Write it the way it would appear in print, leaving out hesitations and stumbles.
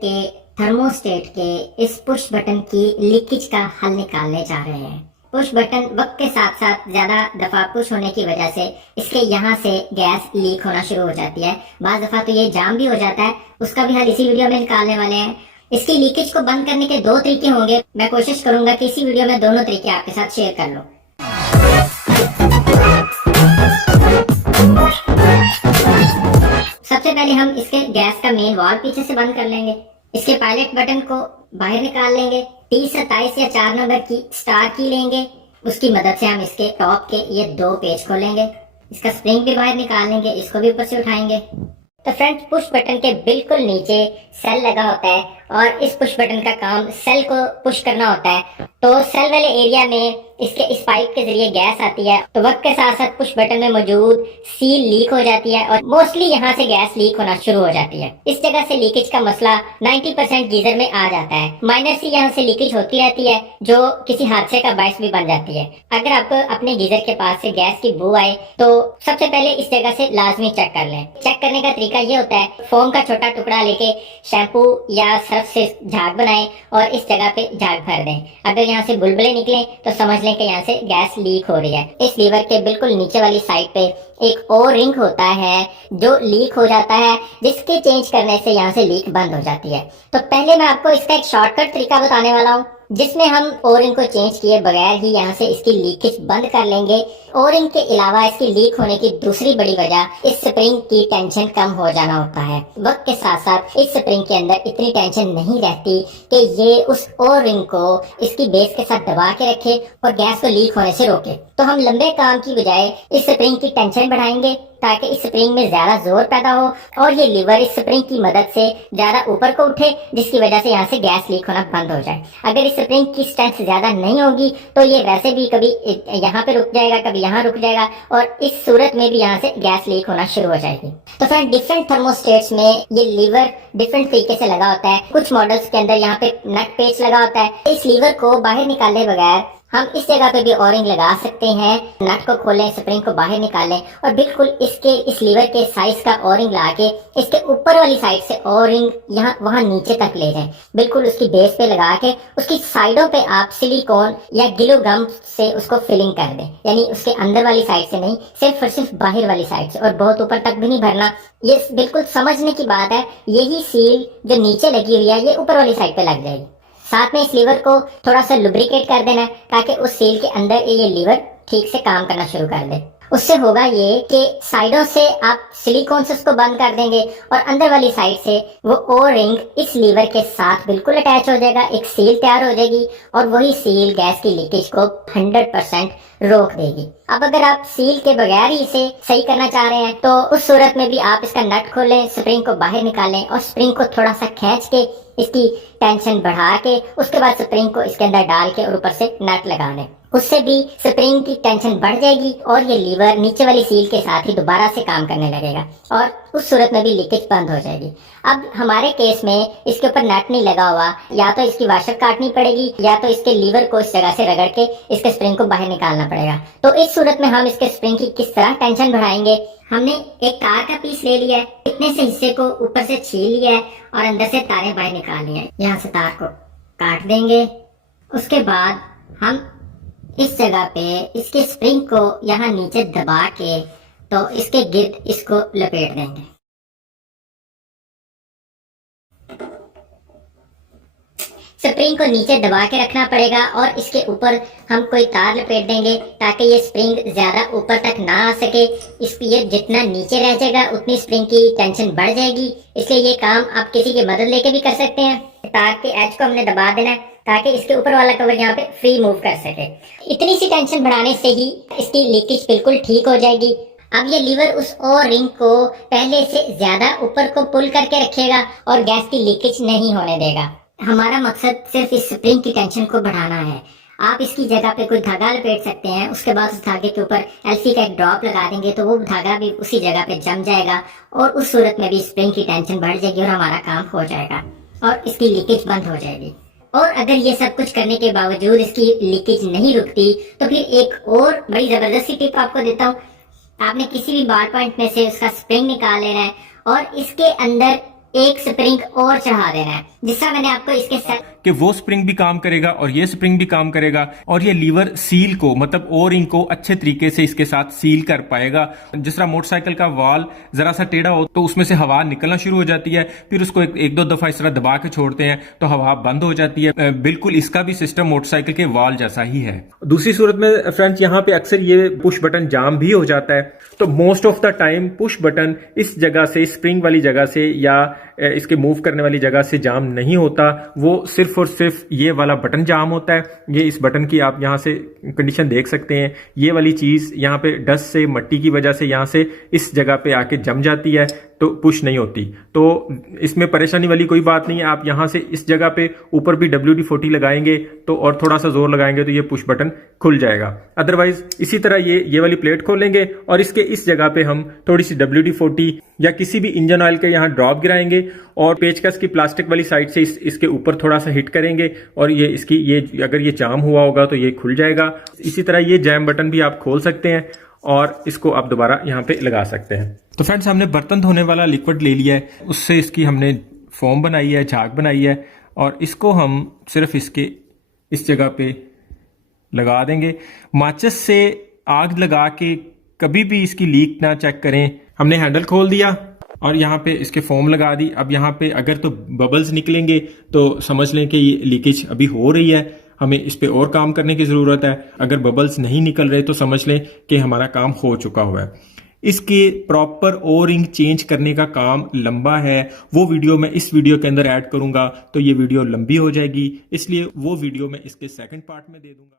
के थर्मोस्टेट के इस पुश बटन की लीकेज का हल निकालने जा रहे हैं। पुश बटन वक्त के साथ साथ ज्यादा दफा पुश होने की वजह से इसके यहाँ से गैस लीक होना शुरू हो जाती है। बाज दफा तो ये जाम भी हो जाता है, उसका भी हल इसी वीडियो में निकालने वाले हैं। इसकी लीकेज को बंद करने के दो तरीके होंगे। मैं कोशिश करूंगा कि इसी वीडियो में दोनों तरीके आपके साथ शेयर कर लूं। सबसे पहले हम इसके गैस का मेन वाल्व पीछे से बंद कर लेंगे। इसके पायलट बटन को बाहर निकाल लेंगे। 3027 या 4 नंबर की स्टार की लेंगे। उसकी मदद से हम इसके टॉप के ये दो पेज खोलेंगे। इसका स्प्रिंग भी बाहर निकाल लेंगे, इसको भी ऊपर से उठाएंगे। तो फ्रेंड्स, पुश बटन के बिल्कुल नीचे सेल लगा होता है और इस पुश बटन का काम सेल को पुश करना होता है। तो सेल वाले एरिया में इसके इस पाइप के जरिए गैस आती है, तो वक्त के साथ साथ पुश बटन में मौजूद सील लीक हो जाती है और मोस्टली यहाँ से गैस लीक होना शुरू हो जाती है। इस जगह से लीकेज का मसला 90% गीजर में आ जाता है। माइनर सी यहाँ से लीकेज होती रहती है जो किसी हादसे का बायस भी बन जाती है। अगर आपको अपने गीजर के पास से गैस की बू आए तो सबसे पहले इस जगह से लाजमी चेक कर लें। चेक करने का तरीका ये होता है, फोम का छोटा टुकड़ा लेके शैम्पू या सर्फ से झाग बनाएं और इस जगह पे झाग भर दें। अगर यहाँ से बुलबुले निकले तो समझ लें कि यहाँ से गैस लीक हो रही है। इस लीवर के बिल्कुल नीचे वाली साइड पे एक ओ रिंग होता है जो लीक हो जाता है, जिसके चेंज करने से यहाँ से लीक बंद हो जाती है। तो पहले मैं आपको इसका एक शॉर्टकट तरीका बताने वाला हूँ जिसमें हम ओ रिंग को चेंज किए बगैर ही यहाँ से इसकी लीकेज बंद कर लेंगे। ओ रिंग के अलावा इसकी लीक होने की दूसरी बड़ी वजह इस स्प्रिंग की टेंशन कम हो जाना होता है। वक्त के साथ साथ इस स्प्रिंग के अंदर इतनी टेंशन नहीं रहती कि ये उस ओ रिंग को इसकी बेस के साथ दबा के रखे और गैस को लीक होने से रोके। तो हम लंबे काम की बजाय इस स्प्रिंग की टेंशन बढ़ाएंगे ताकि इस स्प्रिंग में ज्यादा जोर पैदा हो और ये लीवर इस स्प्रिंग की मदद से ज्यादा ऊपर को उठे, जिसकी वजह से यहाँ से गैस लीक होना बंद हो जाए। अगर इस स्प्रिंग की स्ट्रेंथ ज्यादा नहीं होगी तो ये वैसे भी कभी यहाँ पे रुक जाएगा, कभी यहाँ रुक जाएगा और इस सूरत में भी यहाँ से गैस लीक होना शुरू हो जाएगी। तो फ्रेंड, डिफरेंट थर्मोस्टेट्स में ये लीवर डिफरेंट तरीके से लगा होता है। कुछ मॉडल्स के अंदर यहाँ पे नट पेच लगा होता है। इस लीवर को बाहर निकाले बगैर हम इस जगह पे भी ओरिंग लगा सकते हैं। नट को खोलें, स्प्रिंग को बाहर निकालें और बिल्कुल इसके इस लीवर के साइज का ओरिंग लगा के इसके ऊपर वाली साइड से ओरिंग यहाँ वहां नीचे तक ले जाएं। बिल्कुल उसकी बेस पे लगा के उसकी साइडों पे आप सिलिकॉन या ग्लू गम से उसको फिलिंग कर दें। यानी उसके अंदर वाली साइड से नहीं, सिर्फ और सिर्फ बाहर वाली साइड से, और बहुत ऊपर तक भी नहीं भरना। ये बिल्कुल समझने की बात है। यही सील जो नीचे लगी हुई है ये ऊपर वाली साइड पे लग जाएगी। साथ में इस लीवर को थोड़ा सा लुब्रिकेट कर देना है ताकि उस सील के अंदर ये लीवर ठीक से काम करना शुरू कर दे। उससे होगा ये कि साइडों से आप सिलिकॉन से उसको बंद कर देंगे और अंदर वाली साइड से वो ओ रिंग इस लीवर के साथ बिल्कुल अटैच हो जाएगा। एक सील तैयार हो जाएगी और वही सील गैस की लीकेज को 100% रोक देगी। अब अगर आप सील के बगैर ही इसे सही करना चाह रहे हैं तो उस सूरत में भी आप इसका नट खोलें, स्प्रिंग को बाहर निकालें और स्प्रिंग को थोड़ा सा खींच के इसकी टेंशन बढ़ा के उसके बाद स्प्रिंग को इसके अंदर डाल के और ऊपर से नट लगा लें। उससे भी स्प्रिंग की टेंशन बढ़ जाएगी और ये लीवर नीचे वाली सील के साथ ही दोबारा से काम करने लगेगा और उस सूरत में भी लीकेज बंद हो जाएगी। अब हमारे केस में इसके ऊपर नट नहीं लगा हुआ, या तो इसकी वाशर काटनी पड़ेगी या तो इसके लीवर को इस जगह से रगड़ के इसके स्प्रिंग को बाहर निकालना पड़ेगा। तो इस सूरत में हम इसके स्प्रिंग की किस तरह टेंशन बढ़ाएंगे। हमने एक तार का पीस ले लिया है, इतने से हिस्से को ऊपर से छील लिया है और अंदर से तारें बाहर निकाल ली है। यहाँ से तार को काट देंगे। उसके बाद हम इस जगह पे इसके स्प्रिंग को यहाँ नीचे दबा के तो इसके गिर्द इसको लपेट देंगे। स्प्रिंग को नीचे दबा के रखना पड़ेगा और इसके ऊपर हम कोई तार लपेट देंगे ताकि ये स्प्रिंग ज्यादा ऊपर तक ना आ सके। ये जितना नीचे रह जाएगा उतनी स्प्रिंग की टेंशन बढ़ जाएगी। इसलिए ये काम आप किसी की मदद लेके भी कर सकते हैं। तार के एज को हमने दबा देना है ताकि इसके ऊपर वाला कवर यहाँ पे फ्री मूव कर सके। इतनी सी टेंशन बढ़ाने से ही इसकी लीकेज बिल्कुल ठीक हो जाएगी। अब ये लीवर उस ओ रिंग को पहले से ज्यादा ऊपर को पुल करके रखेगा और गैस की लीकेज नहीं होने देगा। हमारा मकसद सिर्फ इस स्प्रिंग की टेंशन को बढ़ाना है। आप इसकी जगह पे कोई धागा लपेट सकते हैं, उसके बाद उस धागे के ऊपर एल्फी का एक ड्रॉप लगा देंगे तो वो धागा भी उसी जगह पे जम जाएगा और उस सूरत में भी स्प्रिंग की टेंशन बढ़ जाएगी और हमारा काम हो जाएगा और इसकी लीकेज बंद हो जाएगी। और अगर ये सब कुछ करने के बावजूद इसकी लीकेज नहीं रुकती तो फिर एक और बड़ी जबरदस्ती टिप आपको देता हूँ। आपने किसी भी बार पॉइंट में से उसका स्प्रिंग निकाल लेना है और इसके अंदर एक स्प्रिंग और चढ़ा देना है, जिसका मैंने आपको इसके साथ कि वो स्प्रिंग भी काम करेगा और ये स्प्रिंग भी काम करेगा और ये लीवर सील को मतलब ओ रिंग को अच्छे तरीके से इसके साथ सील कर पाएगा। जिस तरह मोटरसाइकिल का वाल जरा सा टेढ़ा हो तो उसमें से हवा निकलना शुरू हो जाती है, फिर उसको एक दो दफा इस तरह दबा के छोड़ते हैं तो हवा बंद हो जाती है। बिल्कुल इसका भी सिस्टम मोटरसाइकिल के वाल जैसा ही है। दूसरी सूरत में फ्रेंड्स यहाँ पे अक्सर ये पुश बटन जाम भी हो जाता है, तो most of the time push button इस जगह से, स्प्रिंग वाली जगह से या इसके मूव करने वाली जगह से जाम नहीं होता, वो सिर्फ और सिर्फ ये वाला बटन जाम होता है। ये इस बटन की आप यहाँ से कंडीशन देख सकते हैं, ये वाली चीज यहाँ पे डस्ट से, मट्टी की वजह से यहाँ से इस जगह पे आके जम जाती है तो पुश नहीं होती। तो इसमें परेशानी वाली कोई बात नहीं है, आप यहाँ से इस जगह पे ऊपर भी WD-40 लगाएंगे तो और थोड़ा सा जोर लगाएंगे तो ये पुश बटन खुल जाएगा। अदरवाइज इसी तरह ये वाली प्लेट खोलेंगे और इसके इस जगह पे हम थोड़ी सी WD-40 या किसी भी इंजन ऑयल के यहाँ ड्रॉप गिराएंगे और पेचकस की प्लास्टिक वाली साइड से इसके ऊपर थोड़ा सा हिट करेंगे और ये अगर ये जाम हुआ होगा तो ये खुल जाएगा। इसी तरह ये जैम बटन भी आप खोल सकते हैं और इसको आप दोबारा यहाँ पे लगा सकते हैं। तो फ्रेंड्स हमने बर्तन धोने वाला लिक्विड ले लिया है, उससे इसकी हमने फोम बनाई है, झाग बनाई है और इसको हम सिर्फ इसके इस जगह पे लगा देंगे। माचिस से आग लगा के कभी भी इसकी लीक ना चेक करें। हमने हैंडल खोल दिया और यहाँ पे इसके फोम लगा दी। अब यहाँ पे अगर तो बबल्स निकलेंगे तो समझ लें कि ये लीकेज अभी हो रही है, हमें इस पे और काम करने की ज़रूरत है। अगर बबल्स नहीं निकल रहे तो समझ लें कि हमारा काम हो चुका हुआ है। इसके प्रॉपर ओ रिंग चेंज करने का काम लंबा है, वो वीडियो मैं इस वीडियो के अंदर ऐड करूंगा तो ये वीडियो लंबी हो जाएगी, इसलिए वो वीडियो मैं इसके सेकंड पार्ट में दे दूंगा।